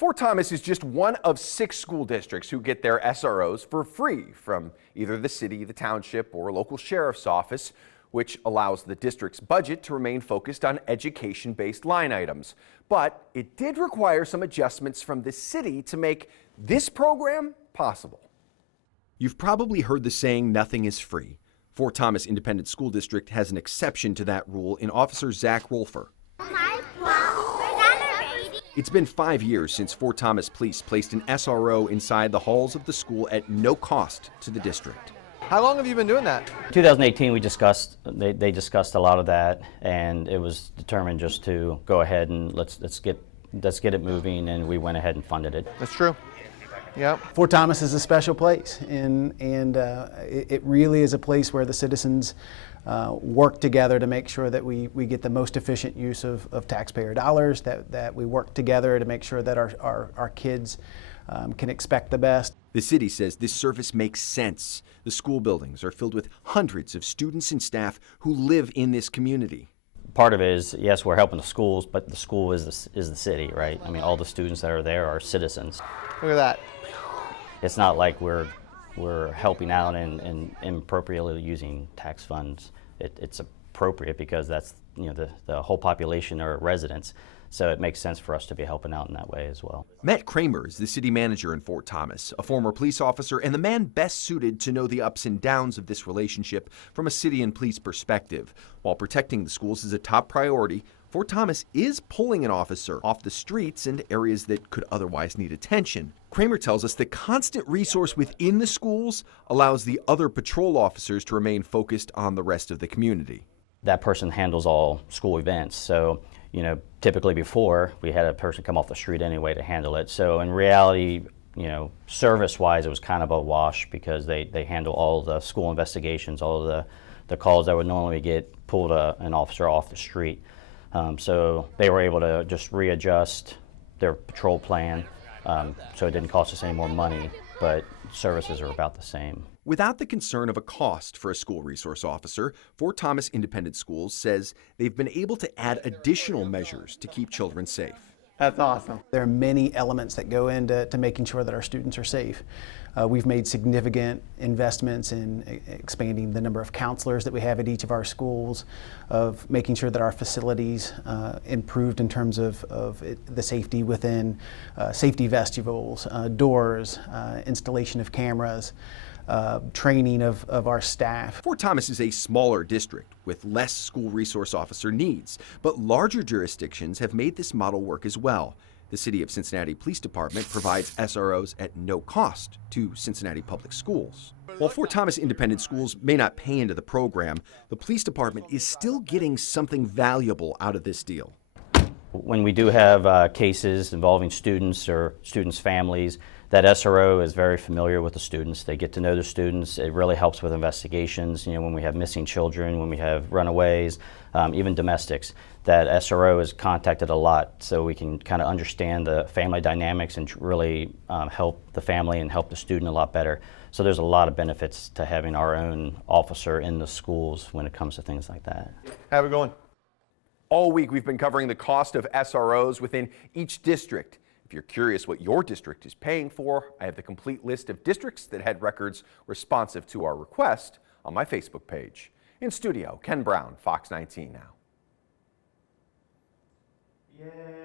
Fort Thomas is just one of 6 school districts who get their SROs for free from either the city, the township, or local sheriff's office, which allows the district's budget to remain focused on education-based line items. But it did require some adjustments from the city to make this program possible. You've probably heard the saying, nothing is free. Fort Thomas Independent School District has an exception to that rule in Officer Zach Rolfer. It's been 5 years since Fort Thomas Police placed an SRO inside the halls of the school at no cost to the district. How long have you been doing that? 2018, they discussed a lot of that, and it was determined just to go ahead and let's get it moving, and we went ahead and funded it. That's true. Yep. Fort Thomas is a special place, and it really is a place where the citizens work together to make sure that we get the most efficient use of taxpayer dollars, that we work together to make sure that our kids can expect the best. The city says this service makes sense. The school buildings are filled with hundreds of students and staff who live in this community. Part of it is, yes, we're helping the schools, but the school is the city, right? I mean, all the students that are there are citizens. Look at that. It's not like we're helping out and inappropriately using tax funds. It's appropriate because that's, you know, the whole population are residents. So it makes sense for us to be helping out in that way as well. Matt Kramer is the city manager in Fort Thomas, a former police officer and the man best suited to know the ups and downs of this relationship from a city and police perspective. While protecting the schools is a top priority, Fort Thomas is pulling an officer off the streets and areas that could otherwise need attention. Kramer tells us the constant resource within the schools allows the other patrol officers to remain focused on the rest of the community. That person handles all school events, so you know, typically before we had a person come off the street anyway to handle it. So in reality, you know, service-wise, it was kind of a wash because they handle all the school investigations, all of the calls that would normally get pulled an officer off the street. So they were able to just readjust their patrol plan, so it didn't cost us any more money, but services are about the same. Without the concern of a cost for a school resource officer, Fort Thomas Independent Schools says they've been able to add additional measures to keep children safe. That's awesome. There are many elements that go into making sure that our students are safe. We've made significant investments in expanding the number of counselors that we have at each of our schools, of making sure that our facilities improved in terms of the safety within safety vestibules, doors, installation of cameras, training of our staff. Fort Thomas is a smaller district with less school resource officer needs, but larger jurisdictions have made this model work as well. The City of Cincinnati Police Department provides SROs at no cost to Cincinnati Public Schools. While Fort Thomas Independent Schools may not pay into the program, the police department is still getting something valuable out of this deal. When we do have cases involving students or students' families, that SRO is very familiar with the students. They get to know the students. It really helps with investigations. You know, when we have missing children, when we have runaways, even domestics, that SRO is contacted a lot so we can kind of understand the family dynamics and really help the family and help the student a lot better. So there's a lot of benefits to having our own officer in the schools when it comes to things like that. Have it going. All week we've been covering the cost of SROs within each district. If you're curious what your district is paying for, I have the complete list of districts that had records responsive to our request on my Facebook page. In studio, Ken Brown, Fox 19 now. Yay.